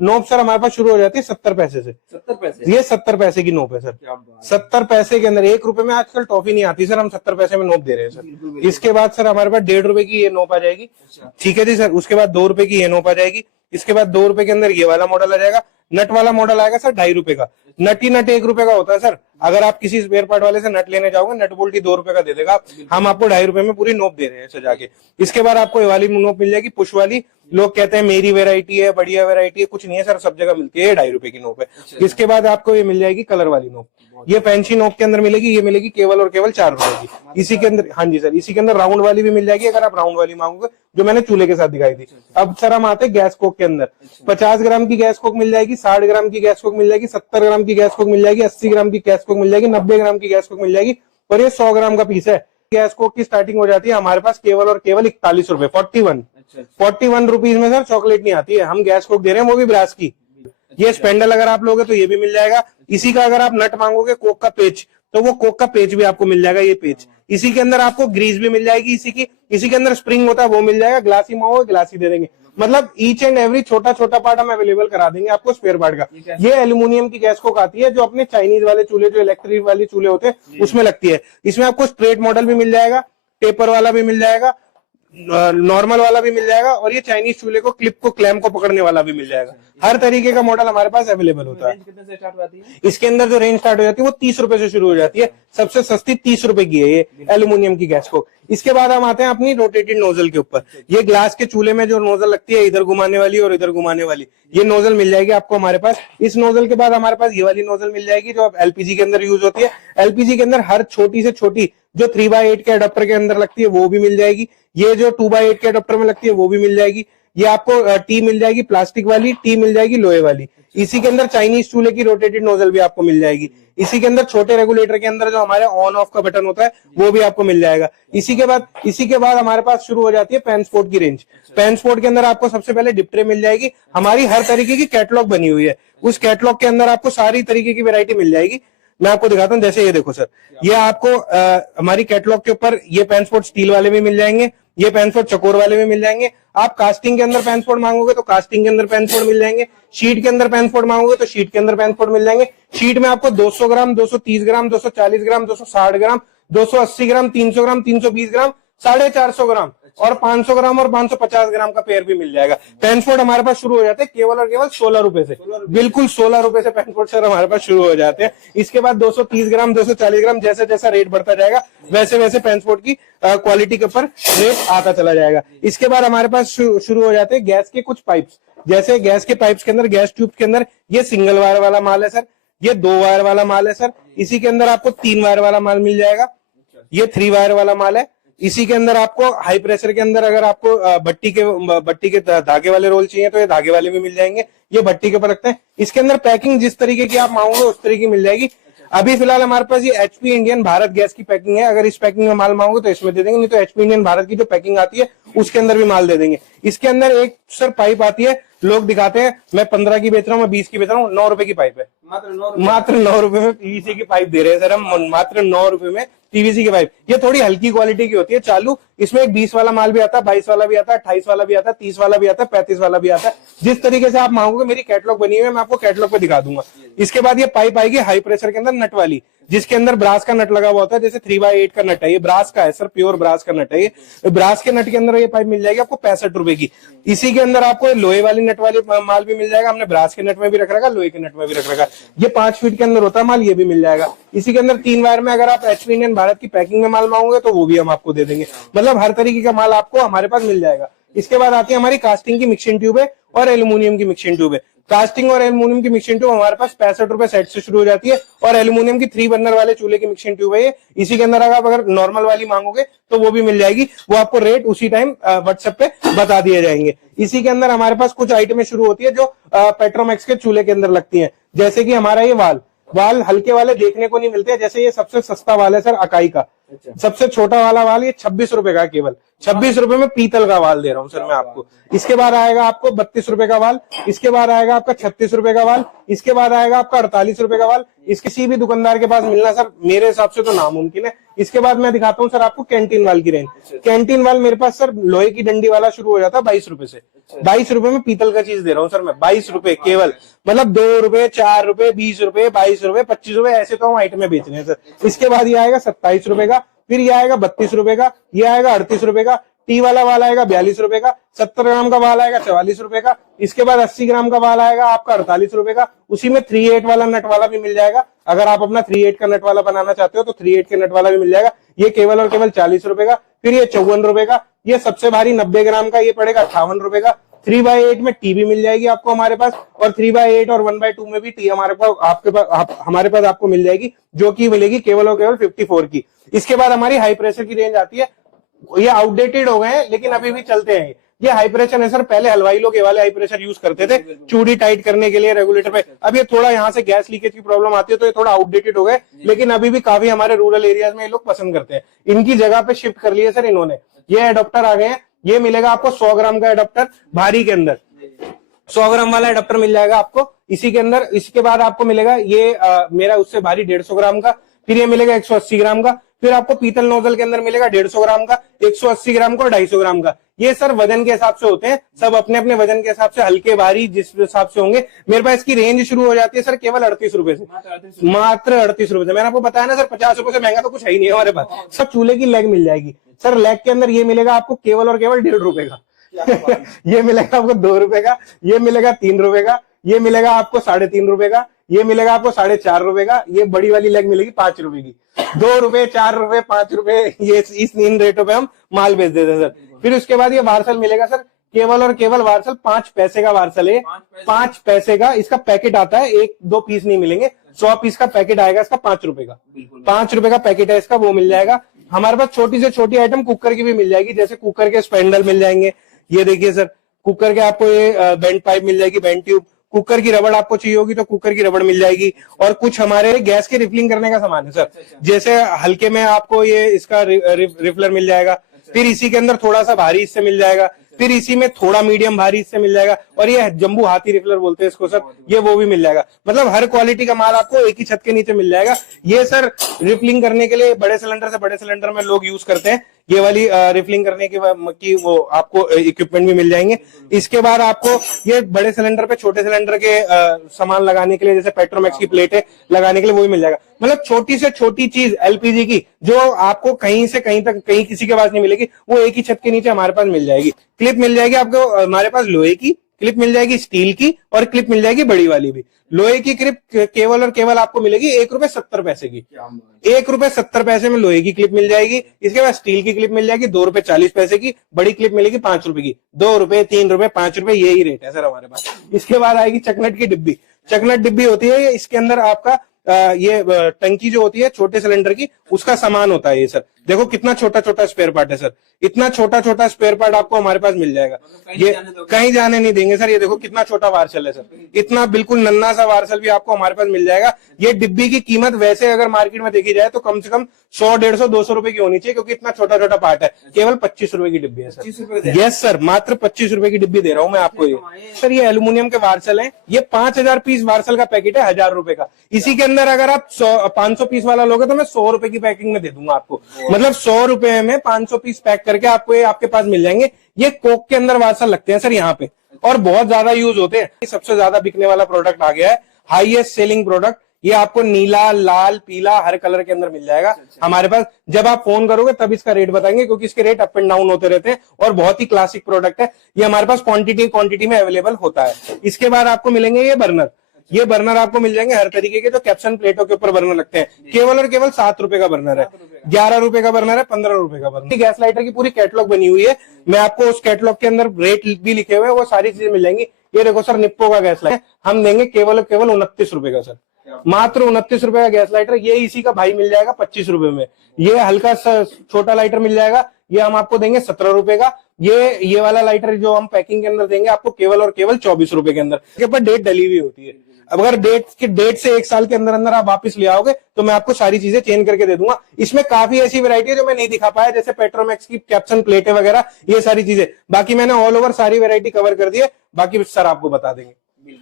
नोब सर, हमारे पास शुरू हो जाती है 70 पैसे से। 70 पैसे? ये 70 पैसे की नोब है सर। 70 पैसे के अंदर 1 रुपए में आजकल टॉफी नहीं आती सर, हम 70 पैसे में नोब दे रहे हैं सर। इसके बाद सर हमारे पास 1.5 रुपए की ये नोब आ जाएगी, ठीक है जी सर। उसके बाद 2 रुपए की ये नोब आ जाएगी। इसके बाद 2 रुपए के अंदर ये वाला मॉडल आ जाएगा। नट वाला मॉडल आएगा सर 2.5 रुपए का। नट ही नट 1 रुपए का होता है सर। अगर आप किसी स्पेयर पार्ट वाले से नट लेने जाओगे, नट बोल्ट ही 2 रुपए का दे देगा, हम आपको 2.5 रुपए में पूरी नोब दे रहे हैं सजा के। इसके बाद आपको ये वाली नोब मिल जाएगी, पुश वाली। लोग कहते हैं मेरी वेरायटी है, बढ़िया वेरायटी है, कुछ नहीं है सर, सब जगह मिलती है। 2.5 रुपए की नोब है। इसके बाद आपको ये मिल जाएगी कलर वाली नोब। ये फैंसी नोब के अंदर मिलेगी, ये मिलेगी केवल और केवल 4 रुपए की। इसी के अंदर, हाँ जी सर, इसी के अंदर राउंड वाली भी मिल जाएगी, अगर आप राउंड वाली मांगोगे, जो मैंने चूल्हे के साथ दिखाई थी। अब सर हम आते हैं गैस कोक के अंदर। 50 ग्राम की गैस कोक मिल जाएगी, 60 ग्राम की गैस कोक मिल जाएगी, 70 ग्राम की गैस कोक मिल जाएगी, 80 ग्राम की गैस कोक मिल जाएगी, 90 ग्राम की गैस कोक मिल जाएगी, और ये 100 ग्राम का पीस है। गैस कोक की स्टार्टिंग हो जाती है हमारे पास केवल और केवल 41 रुपए, 41 रुपीज में सर चॉकलेट नहीं आती है। हम गैस कोक दे रहे हैं, वो भी ब्रास की। ये स्पेंडल अगर आप लोगे तो ये भी मिल जाएगा। इसी का अगर आप नट मांगोगे कोक का पेच, तो वो कोक का पेच भी आपको मिल जाएगा, ये पेच। इसी के अंदर आपको ग्रीस भी मिल जाएगी, इसी के अंदर स्प्रिंग होता है वो मिल जाएगा। ग्लासी मांगोगे ग्लासी दे देंगे। मतलब ईच एंड एवरी छोटा छोटा पार्ट हम अवेलेबल करा देंगे आपको स्पेयर पार्ट का। ये एल्यूमिनियम की गैस कोक आती है जो अपने चाइनीज वाले चूल्हे, जो इलेक्ट्रिक वाले चूल्हे होते हैं उसमें लगती है। इसमें आपको स्ट्रेट मॉडल भी मिल जाएगा, टेपर वाला भी मिल जाएगा, नॉर्मल वाला भी मिल जाएगा, और ये चाइनीज चूल्हे को क्लिप को क्लैम को पकड़ने वाला भी मिल जाएगा। हर तरीके का मॉडल हमारे पास अवेलेबल होता है। कितने से स्टार्ट हो जाती है? इसके अंदर जो रेंज स्टार्ट हो जाती है वो 30 रुपए से शुरू हो जाती है। सबसे सस्ती 30 रुपए की है ये एल्यूमिनियम की गैस को। इसके बाद हम आते हैं अपनी रोटेटेड नोजल के ऊपर। ये ग्लास के चूल्हे में जो नोजल लगती है, इधर घुमाने वाली और इधर घुमाने वाली, ये नोजल मिल जाएगी आपको हमारे पास। इस नोजल के बाद हमारे पास ये वाली नोजल मिल जाएगी जो एलपीजी के अंदर यूज होती है। एलपीजी के अंदर हर छोटी से छोटी जो 3x8 के अडोप्टर के अंदर लगती है वो भी मिल जाएगी। ये जो 2x8 के अडोप्टर में लगती है वो भी मिल जाएगी। ये आपको टी मिल जाएगी प्लास्टिक वाली, टी मिल जाएगी लोहे वाली। इसी के अंदर चाइनीज चूल्हे की रोटेटेड नोजल भी आपको मिल जाएगी। इसी के अंदर छोटे रेगुलेटर के अंदर जो हमारे ऑन ऑफ का बटन होता है वो भी आपको मिल जाएगा। इसी के बाद हमारे पास शुरू हो जाती है पैनस्पोर्ट की रेंज। पैनस्पोर्ट के अंदर आपको सबसे पहले डिप ट्रे मिल जाएगी। हमारी हर तरीके की कैटलॉग बनी हुई है, उस कैटलॉग के अंदर आपको सारी तरीके की वैरायटी मिल जाएगी। मैं आपको दिखाता हूँ, जैसे ये देखो सर, ये आपको हमारी कैटलॉग के ऊपर ये पैनस्पोर्ट स्टील वाले भी मिल जाएंगे, ये पैनस्पोर्ट चकोर वाले भी मिल जाएंगे। आप कास्टिंग के अंदर पैनस्पोर्ट मांगोगे तो कास्टिंग के अंदर पैनस्पोर्ट मिल जाएंगे। शीट के अंदर पैनस्पोर्ट मांगोगे तो शीट के अंदर पैनस्पोर्ट मिल जाएंगे। शीट में आपको 200 ग्राम, 230 ग्राम, 240 ग्राम, 260 ग्राम, 280 ग्राम, 300 ग्राम, 320 ग्राम, 450 ग्राम और 500 ग्राम और 550 ग्राम का पेयर भी मिल जाएगा। पैनस्पोर्ट हमारे पास शुरू हो जाते हैं केवल और केवल 16 रुपए से। बिल्कुल 16 रुपए से पैनस्पोर्ट सर हमारे पास शुरू हो जाते हैं। इसके बाद 230 ग्राम, 240 ग्राम, जैसे जैसा रेट बढ़ता जाएगा वैसे वैसे पैनस्पोर्ट की क्वालिटी के ऊपर रेट आता चला जाएगा। इसके बाद हमारे पास शुरू हो जाते हैं गैस के कुछ पाइप्स। जैसे गैस के पाइप्स के अंदर, गैस ट्यूब के अंदर, ये सिंगल वायर वाला माल है सर, ये 2 वायर वाला माल है सर। इसी के अंदर आपको 3 वायर वाला माल मिल जाएगा, ये 3 वायर वाला माल है। इसी के अंदर आपको हाई प्रेशर के अंदर अगर आपको भट्टी के धागे वाले रोल चाहिए तो ये धागे वाले भी मिल जाएंगे, ये भट्टी के ऊपर रखते हैं। इसके अंदर पैकिंग जिस तरीके की आप मांगोगे उस तरीके की मिल जाएगी। अभी फिलहाल हमारे पास ये एचपी इंडियन भारत गैस की पैकिंग है। अगर इस पैकिंग में माल मांगोगे तो इसमें दे देंगे, नहीं तो एचपी इंडियन भारत की जो पैकिंग आती है उसके अंदर भी माल दे देंगे। इसके अंदर एक सर पाइप आती है, लोग दिखाते हैं मैं 15 की बेच रहा हूँ, मैं 20 की बेच रहा हूँ, 9 रुपए की पाइप है। मात्र 9 रुपए में पीवीसी की पाइप दे रहे हैं सर हम, मात्र 9 रुपए में पीवीसी की पाइप। ये थोड़ी हल्की क्वालिटी की होती है चालू। इसमें एक 20 वाला माल भी आता है, 22 वाला भी आता है, 28 वाला भी आता है, 30 वाला भी आता है, 35 वाला भी आता है। जिस तरीके से आप मांगोगे, मेरी कैटलॉग बनी हुई है, मैं आपको कैटलॉग पे दिखा दूंगा। इसके बाद ये पाइप आएगी हाई प्रेशर के अंदर नट वाली, जिसके अंदर ब्रास का नट लगा हुआ होता है। जैसे 3x8 का नट है, ये ब्रास का है सर, प्योर ब्रास का नट है ये। ब्रास के नट के अंदर ये पाइप मिल जाएगी आपको 65 रुपए की। इसी के अंदर आपको लोहे वाली नट वाली माल भी मिल जाएगा। हमने ब्रास के नट में भी रख रखा, लोहे के नट में भी रख रखा। ये 5 फीट के अंदर होता है माल, ये भी मिल जाएगा। इसी के अंदर 3 वायर में अगर आप एचपी इंडियन भारत की पैकिंग में माल मांगोगे तो वो भी हम आपको दे देंगे। मतलब हर तरीके का माल आपको हमारे पास मिल जाएगा। इसके बाद आती है हमारी कास्टिंग की मिक्सिंग ट्यूब है और एल्यूमिनियम की मिक्सिंग ट्यूब है। कास्टिंग और एल्यूमिनियम की मिक्सिंग ट्यूब हमारे पास 65 रुपए सेट से शुरू हो जाती है, और एल्यूमिनियम की 3 बर्नर वाले चूल्हे की मिक्सिंग ट्यूब है ये। इसी के अंदर अगर नॉर्मल वाली मांगोगे तो वो भी मिल जाएगी, वो आपको रेट उसी टाइम व्हाट्सएप पे बता दिए जाएंगे। इसी के अंदर हमारे पास कुछ आइटमें शुरू होती है जो पेट्रोमैक्स के चूल्हे के अंदर लगती है। जैसे कि हमारा ये वाल हल्के वाले देखने को नहीं मिलते। जैसे ये सबसे सस्ता वाल है सर अकाई का, सबसे छोटा वाला वाल ये 26 रुपए का, केवल 26 रुपए में पीतल का वाल दे रहा हूँ सर मैं आपको। इसके बाद आएगा आपको 32 रुपए का वाल, इसके बाद आएगा आपका 36 रुपए का वाल, इसके बाद आएगा आपका 48 रुपए का वाल। इसके किसी भी दुकानदार के पास मिलना सर मेरे हिसाब से तो नामुमकिन है। इसके बाद मैं दिखाता हूँ सर आपको कैंटीन वाल की रेंज। कैंटीन वाल मेरे पास सर लोहे की डंडी वाला शुरू हो जाता है 22 रुपए से। 22 रुपए में पीतल का चीज दे रहा हूँ सर मैं, 22 रुपए केवल। मतलब 2 रुपए, 4 रुपए, 20 रुपए, 22 रुपए, 25 रुपए, ऐसे तो हम आइटमें बेच रहे हैं सर। इसके बाद ये आएगा 27 रुपए का, फिर ये आएगा 32 रुपए का, ये आएगा 38 रुपए का, टी वाला वाल आएगा 42 रुपए का, 70 ग्राम का वाल आएगा 44 रुपए का, इसके बाद 80 ग्राम का वाल आएगा आपका 48 रुपए का। उसी में 3/8 वाला नट वाला भी मिल जाएगा। अगर आप अपना 3/8 का नट वाला बनाना चाहते हो तो 3/8 के नट वाला भी मिल जाएगा। ये केवल और केवल 40 रुपए का। फिर ये 54 रुपए का, ये सबसे भारी 90 ग्राम का, ये पड़ेगा 58 रुपए का। 3/8 में टी भी मिल जाएगी आपको हमारे पास, और 3/8 और 1/2 में भी टी हमारे पास आपको मिल जाएगी, जो की मिलेगी केवल और केवल 54 की। इसके बाद हमारी हाई प्रेशर की रेंज आती है। ये आउटडेटेड हो गए हैं लेकिन अभी भी चलते हैं। ये हाई प्रेशर है सर, पहले हलवाई लोग ये वाले हाई प्रेशर यूज करते थे चूड़ी टाइट करने के लिए रेगुलेटर पे। अब ये थोड़ा यहाँ से गैस लीकेज की प्रॉब्लम आती है तो ये थोड़ा आउटडेटेड हो गए, लेकिन अभी भी काफी हमारे रूरल एरियाज में ये लोग पसंद करते हैं। इनकी जगह पे शिफ्ट कर लिए सर इन्होंने, ये एडोप्टर आ गए हैं। ये मिलेगा आपको 100 ग्राम का एडोप्टर भारी के अंदर, 100 ग्राम वाला एडोप्टर मिल जाएगा आपको इसी के अंदर। इसके बाद आपको मिलेगा ये मेरा उससे भारी 150 ग्राम का, फिर ये मिलेगा 180 ग्राम का, फिर आपको पीतल नोजल के अंदर मिलेगा 150 ग्राम का, 180 ग्राम का और 250 ग्राम का। ये सर वजन के हिसाब से होते हैं, सब अपने अपने वजन के हिसाब से, हल्के भारी जिस हिसाब से होंगे। मेरे पास इसकी रेंज शुरू हो जाती है सर केवल 38 रुपए से, मात्र 38 रुपए से। मैंने आपको बताया ना सर 50 रुपए से महंगा तो कुछ है ही नहीं हमारे पास। सब चूल्हे की लेग मिल जाएगी सर। लेग के अंदर ये मिलेगा आपको केवल और केवल 1.5 रुपए का ये मिलेगा आपको 2 रुपए का, ये मिलेगा 3 रुपए का, ये मिलेगा आपको 3.5 रुपए का, ये मिलेगा आपको 4.5 रुपए का, ये बड़ी वाली लेग मिलेगी 5 रुपए की। 2 रुपए, 4 रुपए, 5 रुपए, ये इस इन रेटों पे हम माल बेच देते हैं सर। फिर उसके बाद ये वार्सल मिलेगा सर, केवल और केवल वार्सल 5 पैसे का वार्सल है। 5 पैसे का इसका पैकेट आता है, 1-2 पीस नहीं मिलेंगे, 100 पीस का पैकेट आएगा इसका 5 रुपए का। 5 रुपए का पैकेट है इसका, वो मिल जाएगा। हमारे पास छोटी से छोटी आइटम कुकर की भी मिल जाएगी, जैसे कुकर के स्पैंडल मिल जाएंगे। ये देखिए सर, कुकर के आपको ये बेंड पाइप मिल जाएगी, बेंड ट्यूब। कुकर की रबड़ आपको चाहिए होगी तो कुकर की रबड़ मिल जाएगी। और कुछ हमारे गैस के रिफिलिंग करने का सामान है सर, जैसे हल्के में आपको ये इसका रिफलर मिल जाएगा, फिर इसी के अंदर थोड़ा सा भारी इससे मिल जाएगा, फिर इसी में थोड़ा मीडियम भारी इससे मिल जाएगा, और ये जंबू हाथी रिफलर बोलते हैं इसको सर, ये वो भी मिल जाएगा। मतलब हर क्वालिटी का माल आपको एक ही छत के नीचे मिल जाएगा। ये सर रिफिलिंग करने के लिए बड़े सिलेंडर से बड़े सिलेंडर में लोग यूज करते हैं, ये वाली रिफिलिंग करने की वो आपको इक्विपमेंट भी मिल जाएंगे। इसके बाद आपको ये बड़े सिलेंडर पे छोटे सिलेंडर के सामान लगाने के लिए, जैसे पेट्रोमैक्स की प्लेटें लगाने के लिए वो भी मिल जाएगा। मतलब छोटी से छोटी चीज एलपीजी की जो आपको कहीं से कहीं तक कहीं किसी के पास नहीं मिलेगी, वो एक ही छत के नीचे हमारे पास मिल जाएगी। क्लिप मिल जाएगी आपको हमारे पास लोहे की, क्लिप मिल जाएगी स्टील की, और क्लिप मिल जाएगी बड़ी वाली भी। लोहे की क्लिप केवल और केवल आपको मिलेगी 1 रुपए 70 पैसे की। 1 रुपए 70 पैसे में लोहे की क्लिप मिल जाएगी। इसके बाद स्टील की क्लिप मिल जाएगी 2 रुपए 40 पैसे की। बड़ी क्लिप मिलेगी 5 रुपए की। 2 रुपए, 3 रुपए, 5 रुपए, यही रेट है सर हमारे पास। इसके बाद आएगी चकनट की डिब्बी। चकनट डिब्बी होती है, इसके अंदर आपका ये टंकी जो होती है छोटे सिलेंडर की, उसका सामान होता है ये सर। देखो कितना छोटा छोटा स्पेयर पार्ट है सर, इतना छोटा छोटा स्पेयर पार्ट आपको हमारे पास मिल जाएगा। ये कहीं जाने नहीं देंगे सर। ये देखो कितना छोटा वार्सल है सर, इतना बिल्कुल नन्हा सा वार्सल भी आपको हमारे पास मिल जाएगा। ये डिब्बी की कीमत वैसे अगर मार्केट में देखी जाए तो कम से कम 100, 150, 200 रुपए की होनी चाहिए, क्योंकि इतना छोटा छोटा पार्ट है। केवल 25 रुपए की डिब्बी है सर। यस सर, मात्र 25 रुपए की डिब्बी दे रहा हूँ मैं आपको। ये सर ये एल्यूमिनियम के वार्सल है, ये 5000 पीस वार्सल का पैकेट है, 1000 रुपए का। इसी के अंदर अगर आप 500 पीस वाला लोगे तो मैं 100 रुपए की पैकिंग में दे दूंगा आपको। मतलब 100 रुपए में 500 पीस पैक करके आपको ये आपके पास मिल जाएंगे। ये कोक के अंदर वार्सल लगते हैं सर यहाँ पे, और बहुत ज्यादा यूज होते हैं। सबसे ज्यादा बिकने वाला प्रोडक्ट आ गया है, हाईएस्ट सेलिंग प्रोडक्ट। ये आपको नीला, लाल, पीला हर कलर के अंदर मिल जाएगा हमारे पास। जब आप फोन करोगे तब इसका रेट बताएंगे, क्योंकि इसके रेट अप एंड डाउन होते रहते हैं, और बहुत ही क्लासिक प्रोडक्ट है। ये हमारे पास क्वांटिटी में अवेलेबल होता है। इसके बाद आपको मिलेंगे ये बर्नर। ये बर्नर आपको मिल जाएंगे हर तरीके के, जो कैप्सन प्लेटों के ऊपर बर्नर लगते हैं। केवल और केवल 7 रुपए का बर्नर है, 11 रुपए का बर्नर है, 15 रुपए का बर्नर। गैस लाइटर की पूरी कैटलॉग बनी हुई है, मैं आपको उस कैटलॉग के अंदर रेट भी लिखे हुए हैं, वो सारी चीजें मिल जाएंगी। ये देखो सर, निप्पो का गैस लाइटर हम देंगे केवल और केवल 29 रुपए का सर, मात्र 29 रुपए का गैस लाइटर। ये इसी का भाई मिल जाएगा 25 रुपए में। ये हल्का सा छोटा लाइटर मिल जाएगा, ये हम आपको देंगे 17 रुपए का। ये वाला लाइटर जो हम पैकिंग के अंदर देंगे आपको केवल और केवल 24 रुपए के अंदर। इसके ऊपर डेट डली हुई होती है। अब अगर डेट से 1 साल के अंदर अंदर आप वापस ले आओगे तो मैं आपको सारी चीजें चेंज करके दे दूंगा। इसमें काफी ऐसी वैरायटी है जो मैं नहीं दिखा पाया, जैसे पेट्रोमैक्स की कैप्सन प्लेटें वगैरह, ये सारी चीजें। बाकी मैंने ऑल ओवर सारी वैरायटी कवर कर दी है, बाकी सर आपको बता देंगे।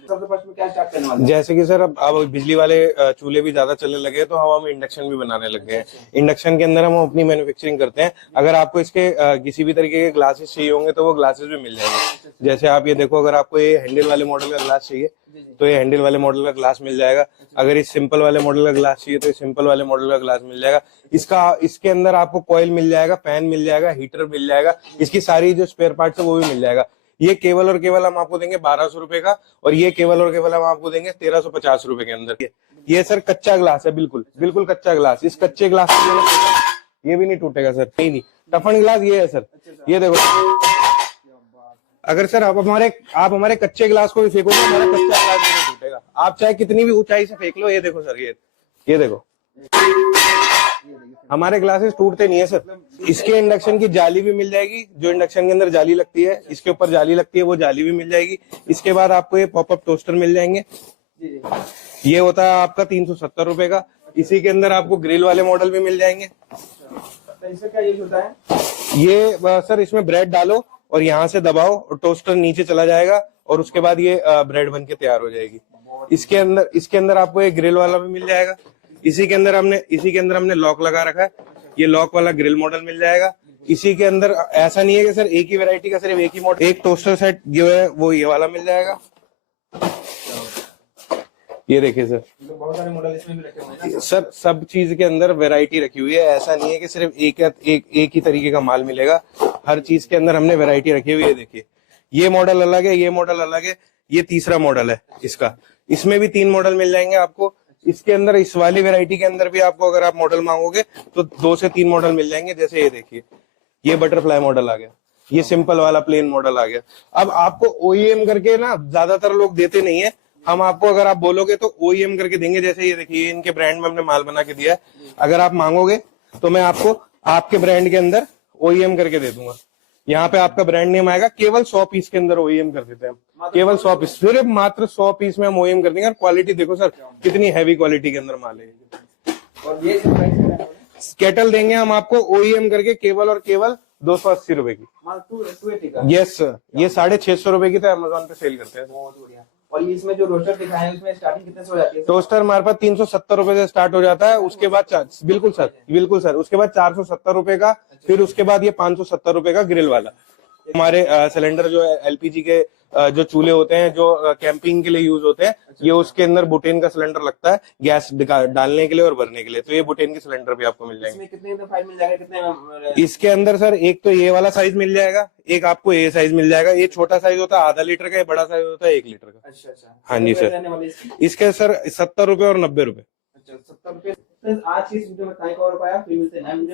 सबसे फर्स्ट में क्या स्टार्ट करने वाले हैं? जैसे कि सर अब बिजली वाले चूल्हे भी ज्यादा चलने लगे तो हम इंडक्शन भी बनाने लग गए हैं। इंडक्शन के अंदर हम अपनी मैन्युफैक्चरिंग करते हैं। अगर आपको इसके किसी भी तरीके के ग्लासेस चाहिए होंगे तो वो ग्लासेस भी मिल जाएंगे। जैसे आप ये देखो, अगर आपको ये हैंडल वाले मॉडल का ग्लास चाहिए तो ये हैंडल वाले मॉडल का ग्लास मिल जाएगा। अगर इस सिंपल वाले मॉडल का ग्लास चाहिए तो सिंपल वाले मॉडल का ग्लास मिल जाएगा। इसके अंदर आपको कॉइल मिल जाएगा, फैन मिल जाएगा, हीटर मिल जाएगा, इसकी सारी जो स्पेयर पार्ट्स है वो भी मिल जाएगा। ये केवल और केवल हम आपको देंगे 1200 रुपए का, और ये केवल और केवल हम आपको देंगे 1350 रुपए के अंदर। ये सर कच्चा ग्लास है, बिल्कुल बिल्कुल कच्चा ग्लास। इस कच्चे ग्लास को मैंने सोचा ये भी नहीं टूटेगा सर, नहीं टफन ग्लास ये है सर। ये देखो, अगर सर आप हमारे कच्चे ग्लास को भी फेंकोगे हमारा कच्चा ग्लास भी नहीं टूटेगा। आप चाहे कितनी भी ऊंचाई से फेंक लो। ये देखो सर, ये देखो, हमारे ग्लासेस टूटते नहीं है सर। इसके इंडक्शन की जाली भी मिल जाएगी, जो इंडक्शन के अंदर जाली लगती है, इसके ऊपर जाली लगती है, वो जाली भी मिल जाएगी। इसके बाद आपको ये पॉपअप टोस्टर मिल जाएंगे। ये होता है आपका 370 रुपए का। इसी के अंदर आपको ग्रिल वाले मॉडल भी मिल जाएंगे। इसका क्या यूज होता है? ये सर इसमें ब्रेड डालो और यहाँ से दबाओ और टोस्टर नीचे चला जाएगा, और उसके बाद ये ब्रेड बन के तैयार हो जाएगी। इसके अंदर आपको एक ग्रिल वाला भी मिल जाएगा। इसी के अंदर हमने लॉक लगा रखा है, ये लॉक वाला ग्रिल मॉडल मिल जाएगा। इसी के अंदर ऐसा नहीं है कि सर एक ही वैरायटी का सिर्फ एक ही मॉडल। एक टोस्टर सेट जो है वो ये वाला मिल जाएगा। ये देखिए सर, तो बहुत सारे मॉडल इसमें भी रखे हुए हैं ना सर सब चीज के अंदर वैरायटी रखी हुई है। ऐसा नहीं है कि सिर्फ एक ही तरीके का माल मिलेगा। हर चीज के अंदर हमने वैरायटी रखी हुई है। देखिए ये मॉडल अलग है, ये मॉडल अलग है, ये तीसरा मॉडल है इसका। इसमें भी 3 मॉडल मिल जाएंगे आपको। इसके अंदर इस वाली वैरायटी के अंदर भी आपको अगर आप मॉडल मांगोगे तो 2 से 3 मॉडल मिल जाएंगे। जैसे ये देखिए, ये बटरफ्लाई मॉडल आ गया, ये सिंपल वाला प्लेन मॉडल आ गया। अब आपको ओईएम करके ना ज्यादातर लोग देते नहीं है। हम आपको अगर आप बोलोगे तो ओईएम करके देंगे। जैसे ये देखिए, इनके ब्रांड में हमने माल बना के दिया है। अगर आप मांगोगे तो मैं आपको आपके ब्रांड के अंदर ओईएम करके दे दूंगा। यहाँ पे आपका ब्रांड नेम आएगा। केवल 100 पीस के अंदर ओईएम कर देते हैं हम। केवल 100 पीस, सिर्फ मात्र 100 पीस में हम ओईएम कर देंगे। और क्वालिटी देखो सर, कितनी हैवी क्वालिटी के अंदर माल है। और ये प्राइस क्या है? केटल देंगे हम आपको ओईएम करके केवल और केवल 280 रुपए की। माल 280 का। यस सर, ये 650 रुपए की तो अमेजोन पे सेल करते हैं। बहुत बढ़िया। और ये इसमें जो रोस्टर दिखाए हैं उसमें स्टार्टिंग कितने से हो जाती है? टोस्टर हमारे पास 370 रुपए से स्टार्ट हो जाता है। उसके बाद बिल्कुल सर, उसके बाद 470 रुपए का, फिर उसके बाद ये 570 रुपए का ग्रिल वाला। हमारे सिलेंडर जो है एलपीजी के जो चूल्हे होते हैं जो कैंपिंग के लिए यूज होते हैं, ये उसके अंदर बुटेन का सिलेंडर लगता है गैस डालने के लिए और भरने के लिए। तो ये बुटेन के सिलेंडर भी आपको मिल जाएंगे। इसमें कितने का फाइल मिल जाएगा? कितने इसके अंदर सर एक तो ये वाला साइज मिल जाएगा, एक आपको ये साइज मिल जाएगा। ये छोटा साइज होता है 0.5 लीटर का, ये बड़ा साइज होता है 1 लीटर का। अच्छा। हाँ जी सर। रहने वाले इसकी? इसके सर 70 रुपए और 90 रुपए। अच्छा 70 रुपए। आज की इस वीडियो में टाइम कवर पाया, फिर मिलते हैं नए वीडियो में।